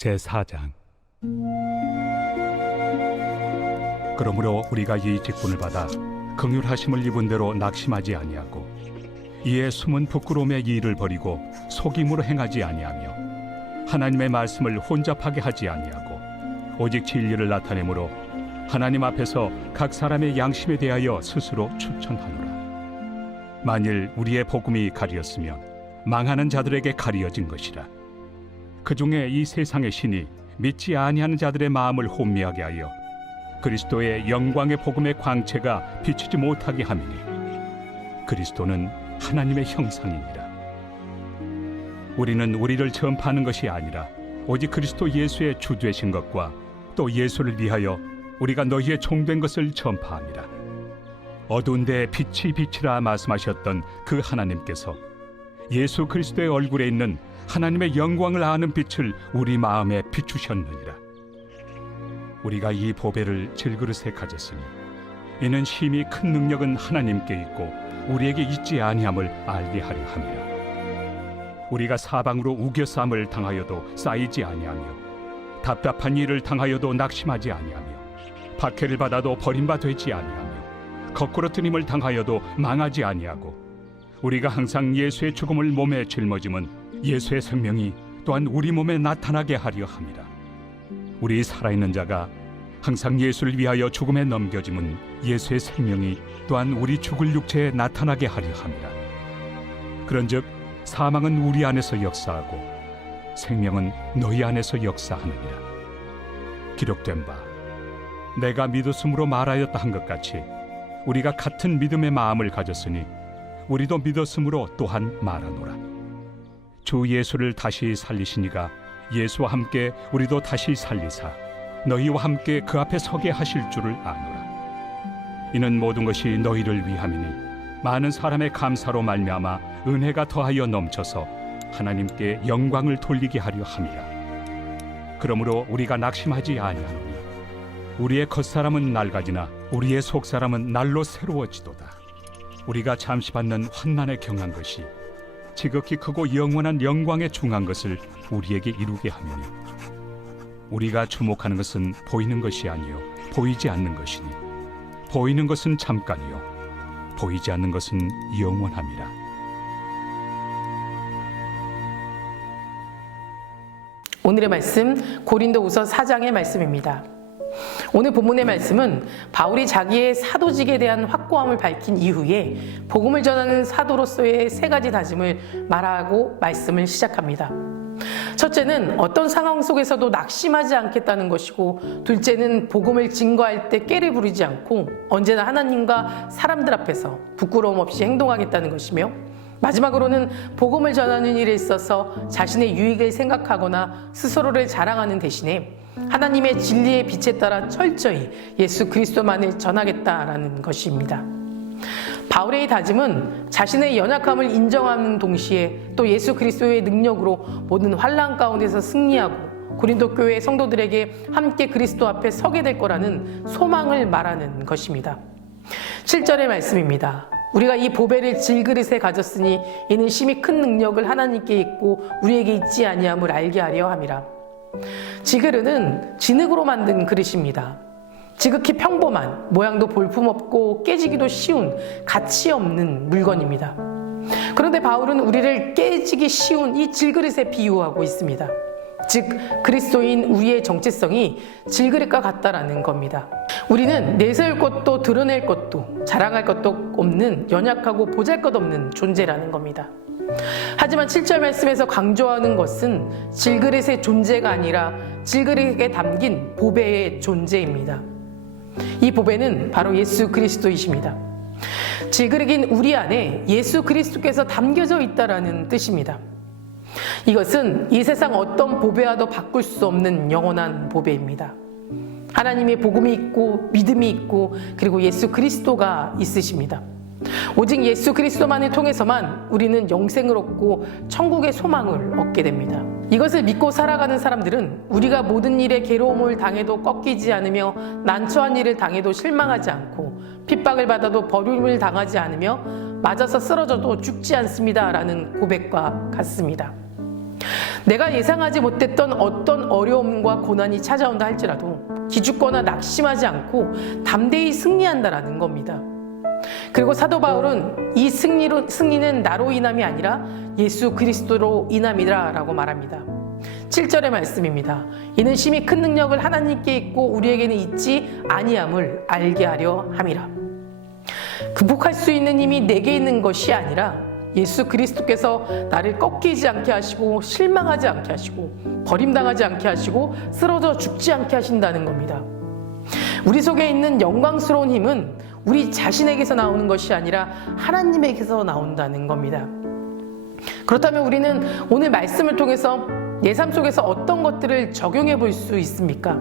제4장. 그러므로 우리가 이 직분을 받아 긍휼하심을 입은 대로 낙심하지 아니하고 이에 숨은 부끄러움의 일을 버리고 속임으로 행하지 아니하며 하나님의 말씀을 혼잡하게 하지 아니하고 오직 진리를 나타내므로 하나님 앞에서 각 사람의 양심에 대하여 스스로 추천하노라. 만일 우리의 복음이 가리었으면 망하는 자들에게 가리어진 것이라. 그 중에 이 세상의 신이 믿지 아니하는 자들의 마음을 혼미하게 하여 그리스도의 영광의 복음의 광채가 비치지 못하게 함이니 그리스도는 하나님의 형상이니라. 우리는 우리를 전파하는 것이 아니라 오직 그리스도 예수의 주 되신 것과 또 예수를 위하여 우리가 너희의 종된 것을 전파함이라. 어두운 데에 빛이 비치라 말씀하셨던 그 하나님께서 예수 그리스도의 얼굴에 있는 하나님의 영광을 아는 빛을 우리 마음에 비추셨느니라. 우리가 이 보배를 질그릇에 가졌으니 이는 심히 큰 능력은 하나님께 있고 우리에게 있지 아니함을 알게 하려 함이라. 우리가 사방으로 우겨싸움을 당하여도 쌓이지 아니하며 답답한 일을 당하여도 낙심하지 아니하며 박해를 받아도 버림받지 아니하며 거꾸로 뜨림을 당하여도 망하지 아니하고 우리가 항상 예수의 죽음을 몸에 짊어짐은 예수의 생명이 또한 우리 몸에 나타나게 하려 함이라. 우리 살아있는 자가 항상 예수를 위하여 죽음에 넘겨짐은 예수의 생명이 또한 우리 죽을 육체에 나타나게 하려 함이라. 그런즉 사망은 우리 안에서 역사하고 생명은 너희 안에서 역사하느니라. 기록된 바 내가 믿었으므로 말하였다 한 것 같이 우리가 같은 믿음의 마음을 가졌으니 우리도 믿었으므로 또한 말하노라. 주 예수를 다시 살리시니가 예수와 함께 우리도 다시 살리사 너희와 함께 그 앞에 서게 하실 줄을 아노라. 이는 모든 것이 너희를 위함이니 많은 사람의 감사로 말미암아 은혜가 더하여 넘쳐서 하나님께 영광을 돌리게 하려 함이라. 그러므로 우리가 낙심하지 아니하노니 우리의 겉사람은 낡아지나 우리의 속사람은 날로 새로워지도다. 우리가 잠시 받는 환난에 경한 것이 지극히 크고 영원한 영광에 중한 것을 우리에게 이루게 하느니 우리가 주목하는 것은 보이는 것이 아니요 보이지 않는 것이니 보이는 것은 잠깐이요 보이지 않는 것은 영원함이라. 오늘의 말씀 고린도후서 4장의 말씀입니다. 오늘 본문의 말씀은 바울이 자기의 사도직에 대한 확고함을 밝힌 이후에 복음을 전하는 사도로서의 세 가지 다짐을 말하고 말씀을 시작합니다. 첫째는 어떤 상황 속에서도 낙심하지 않겠다는 것이고, 둘째는 복음을 증거할 때 꾀를 부리지 않고 언제나 하나님과 사람들 앞에서 부끄러움 없이 행동하겠다는 것이며, 마지막으로는 복음을 전하는 일에 있어서 자신의 유익을 생각하거나 스스로를 자랑하는 대신에 하나님의 진리의 빛에 따라 철저히 예수 그리스도만을 전하겠다라는 것입니다. 바울의 다짐은 자신의 연약함을 인정하는 동시에 또 예수 그리스도의 능력으로 모든 환난 가운데서 승리하고 고린도 교회 성도들에게 함께 그리스도 앞에 서게 될 거라는 소망을 말하는 것입니다. 7절의 말씀입니다. 우리가 이 보배를 질그릇에 가졌으니 이는 심히 큰 능력을 하나님께 있고 우리에게 있지 아니함을 알게 하려 함이라. 지그릇은 진흙으로 만든 그릇입니다. 지극히 평범한, 모양도 볼품없고 깨지기도 쉬운, 가치 없는 물건입니다. 그런데 바울은 우리를 깨지기 쉬운 이 질그릇에 비유하고 있습니다. 즉 그리스도인 우리의 정체성이 질그릇과 같다라는 겁니다. 우리는 내세울 것도 드러낼 것도 자랑할 것도 없는 연약하고 보잘것없는 존재라는 겁니다. 하지만 7절 말씀에서 강조하는 것은 질그릇의 존재가 아니라 질그릇에 담긴 보배의 존재입니다. 이 보배는 바로 예수 그리스도이십니다. 질그릇인 우리 안에 예수 그리스도께서 담겨져 있다라는 뜻입니다. 이것은 이 세상 어떤 보배와도 바꿀 수 없는 영원한 보배입니다. 하나님의 복음이 있고 믿음이 있고 그리고 예수 그리스도가 있으십니다. 오직 예수 그리스도만을 통해서만 우리는 영생을 얻고 천국의 소망을 얻게 됩니다. 이것을 믿고 살아가는 사람들은 우리가 모든 일에 괴로움을 당해도 꺾이지 않으며 난처한 일을 당해도 실망하지 않고 핍박을 받아도 버림을 당하지 않으며 맞아서 쓰러져도 죽지 않습니다 라는 고백과 같습니다. 내가 예상하지 못했던 어떤 어려움과 고난이 찾아온다 할지라도 기죽거나 낙심하지 않고 담대히 승리한다라는 겁니다. 그리고 사도 바울은 이 승리는 나로 인함이 아니라 예수 그리스도로 인함이라 라고 말합니다. 7절의 말씀입니다. 이는 심히 큰 능력을 하나님께 있고 우리에게는 있지 아니함을 알게 하려 함이라. 극복할 수 있는 힘이 내게 있는 것이 아니라 예수 그리스도께서 나를 꺾이지 않게 하시고 실망하지 않게 하시고 버림당하지 않게 하시고 쓰러져 죽지 않게 하신다는 겁니다. 우리 속에 있는 영광스러운 힘은 우리 자신에게서 나오는 것이 아니라 하나님에게서 나온다는 겁니다. 그렇다면 우리는 오늘 말씀을 통해서 내 삶 속에서 어떤 것들을 적용해 볼 수 있습니까?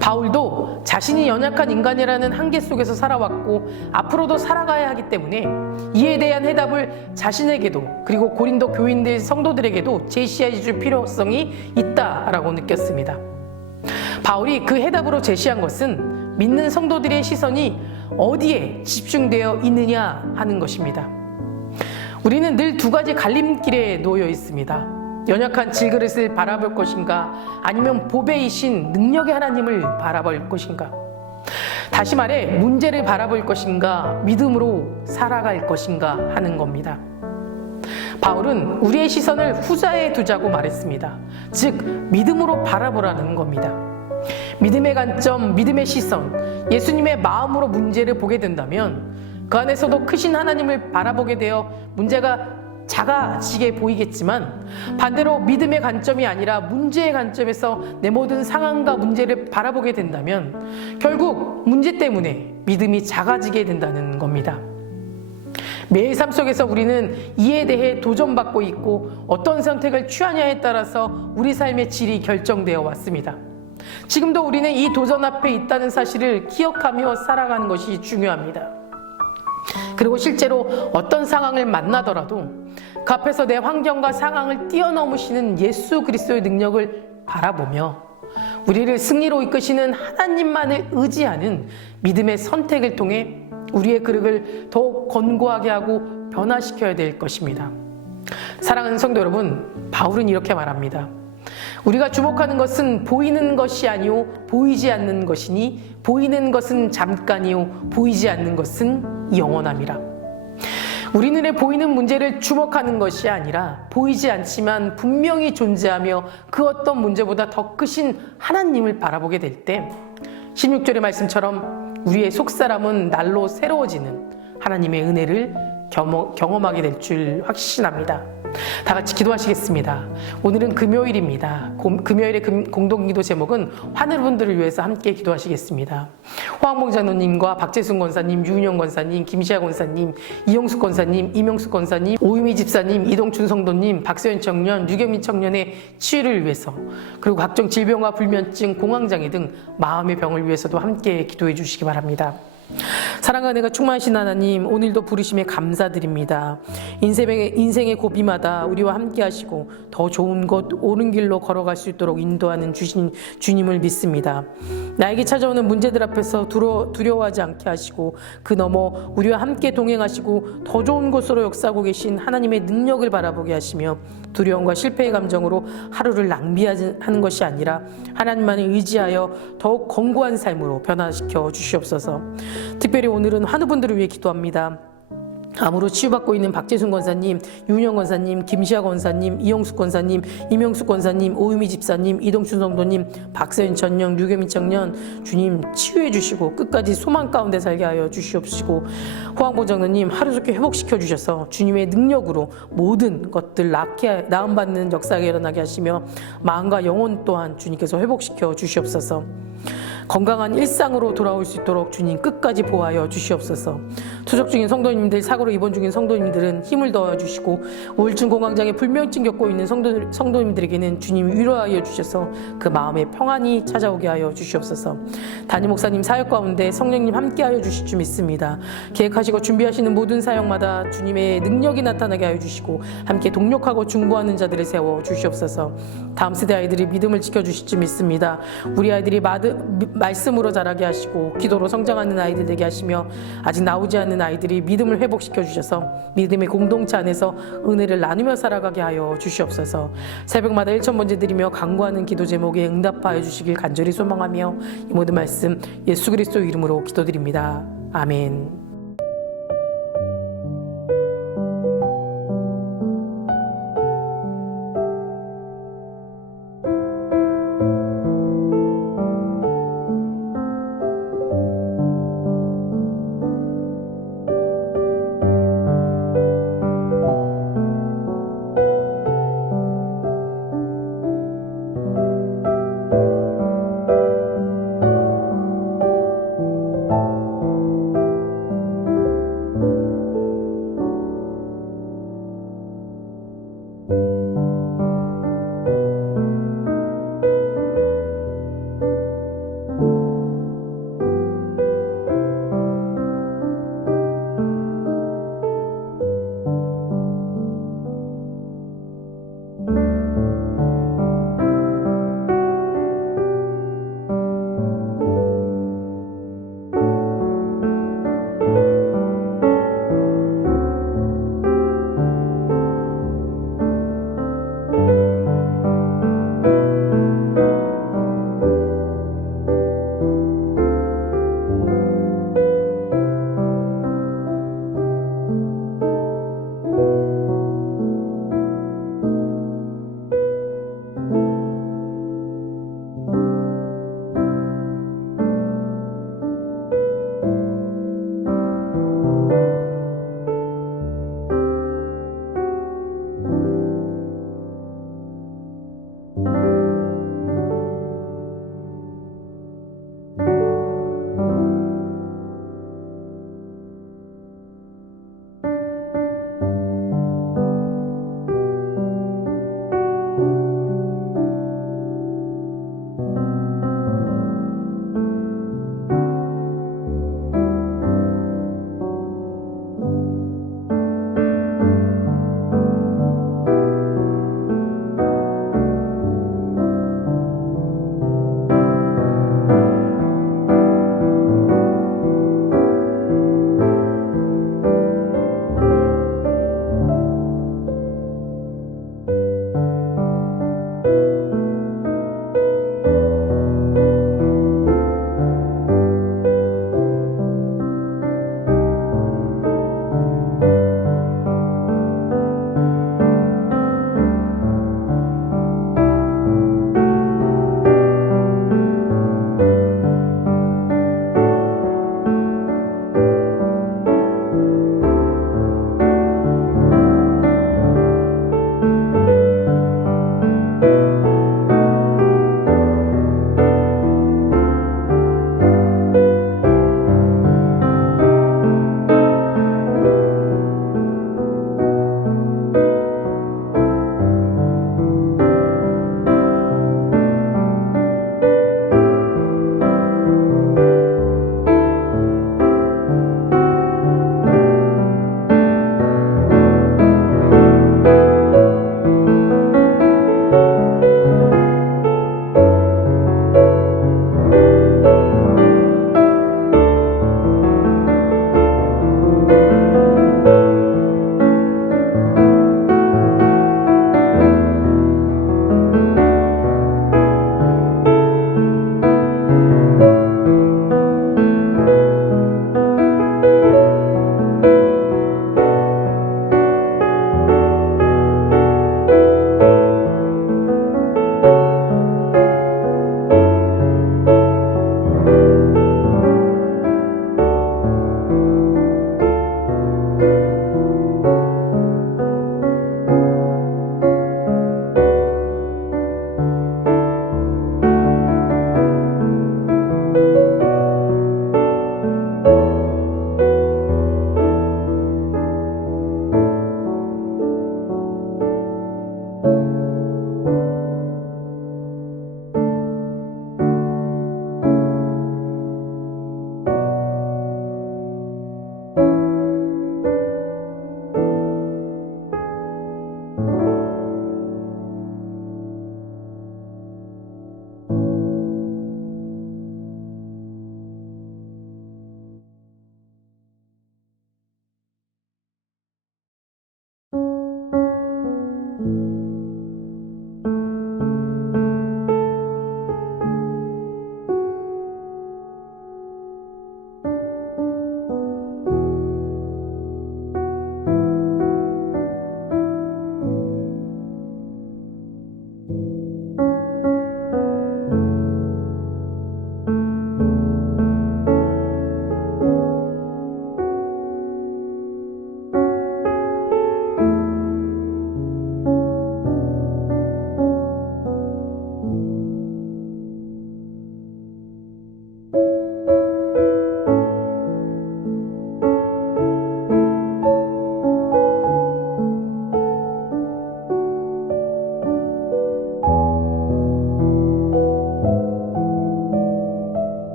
바울도 자신이 연약한 인간이라는 한계 속에서 살아왔고 앞으로도 살아가야 하기 때문에 이에 대한 해답을 자신에게도 그리고 고린도 교인들 성도들에게도 제시해 줄 필요성이 있다라고 느꼈습니다. 바울이 그 해답으로 제시한 것은 믿는 성도들의 시선이 어디에 집중되어 있느냐 하는 것입니다. 우리는 늘 두 가지 갈림길에 놓여 있습니다. 연약한 질그릇을 바라볼 것인가 아니면 보배이신 능력의 하나님을 바라볼 것인가. 다시 말해 문제를 바라볼 것인가 믿음으로 살아갈 것인가 하는 겁니다. 바울은 우리의 시선을 후자에 두자고 말했습니다. 즉 믿음으로 바라보라는 겁니다. 믿음의 관점, 믿음의 시선, 예수님의 마음으로 문제를 보게 된다면 그 안에서도 크신 하나님을 바라보게 되어 문제가 작아지게 보이겠지만 반대로 믿음의 관점이 아니라 문제의 관점에서 내 모든 상황과 문제를 바라보게 된다면 결국 문제 때문에 믿음이 작아지게 된다는 겁니다. 매일 삶 속에서 우리는 이에 대해 도전받고 있고 어떤 선택을 취하냐에 따라서 우리 삶의 질이 결정되어 왔습니다. 지금도 우리는 이 도전 앞에 있다는 사실을 기억하며 살아가는 것이 중요합니다. 그리고 실제로 어떤 상황을 만나더라도 그 앞에서 내 환경과 상황을 뛰어넘으시는 예수 그리스도의 능력을 바라보며 우리를 승리로 이끄시는 하나님만을 의지하는 믿음의 선택을 통해 우리의 그릇을 더욱 견고하게 하고 변화시켜야 될 것입니다. 사랑하는 성도 여러분, 바울은 이렇게 말합니다. 우리가 주목하는 것은 보이는 것이 아니오 보이지 않는 것이니 보이는 것은 잠깐이오 보이지 않는 것은 영원함이라. 우리 눈에 보이는 문제를 주목하는 것이 아니라 보이지 않지만 분명히 존재하며 그 어떤 문제보다 더 크신 하나님을 바라보게 될 때 16절의 말씀처럼 우리의 속사람은 날로 새로워지는 하나님의 은혜를 경험하게 될 줄 확신합니다. 다 같이 기도하시겠습니다. 오늘은 금요일입니다. 금요일의 공동기도 제목은 하늘분들을 위해서 함께 기도하시겠습니다. 호황봉 장로님과 박재순 권사님, 유은영 권사님, 김시아 권사님, 이용숙 권사님, 이명숙 권사님, 오유미 집사님, 이동춘 성도님, 박서연 청년, 유경민 청년의 치유를 위해서 그리고 각종 질병과 불면증, 공황장애 등 마음의 병을 위해서도 함께 기도해 주시기 바랍니다. 사랑과 은혜가 충만하신 하나님, 오늘도 부르심에 감사드립니다. 인생의 고비마다 우리와 함께 하시고 더 좋은 것, 옳은 길로 걸어갈 수 있도록 인도하는 주님을 믿습니다. 나에게 찾아오는 문제들 앞에서 두려워하지 않게 하시고 그 너머 우리와 함께 동행하시고 더 좋은 곳으로 역사하고 계신 하나님의 능력을 바라보게 하시며 두려움과 실패의 감정으로 하루를 낭비하는 것이 아니라 하나님만을 의지하여 더욱 견고한 삶으로 변화시켜 주시옵소서. 특별히 오늘은 환우분들을 위해 기도합니다. 암으로 치유받고 있는 박재순 권사님, 유은영 권사님, 김시아 권사님, 이용숙 권사님, 이명숙 권사님, 오유미 집사님, 이동춘 성도님, 박서연 청년, 유경민 청년, 주님 치유해 주시고 끝까지 소망 가운데 살게 하여 주시옵시고 호황봉 장로님 하루 좋게 회복시켜 주셔서 주님의 능력으로 모든 것들 나음받는 역사가 일어나게 하시며 마음과 영혼 또한 주님께서 회복시켜 주시옵소서. 건강한 일상으로 돌아올 수 있도록 주님 끝까지 보호하여 주시옵소서. 투적 중인 성도님들, 사고로 입원 중인 성도님들은 힘을 더하여 주시고 우울증, 공황장애, 불면증 겪고 있는 성도님들에게는 주님 위로하여 주셔서 그 마음에 평안이 찾아오게 하여 주시옵소서. 담임 목사님 사역 가운데 성령님 함께하여 주실 줄 믿습니다. 계획하시고 준비하시는 모든 사역마다 주님의 능력이 나타나게 하여 주시고 함께 동력하고 중보하는 자들을 세워 주시옵소서. 다음 세대 아이들이 믿음을 지켜주실 줄 믿습니다. 우리 아이들이 말씀으로 자라게 하시고 기도로 성장하는 아이들 되게 하시며 아직 나오지 않는 아이들이 믿음을 회복시켜 주셔서 믿음의 공동체 안에서 은혜를 나누며 살아가게 하여 주시옵소서. 새벽마다 1,000번째 드리며 간구하는 기도 제목에 응답하여 주시길 간절히 소망하며 이 모든 말씀 예수 그리스도 이름으로 기도드립니다. 아멘.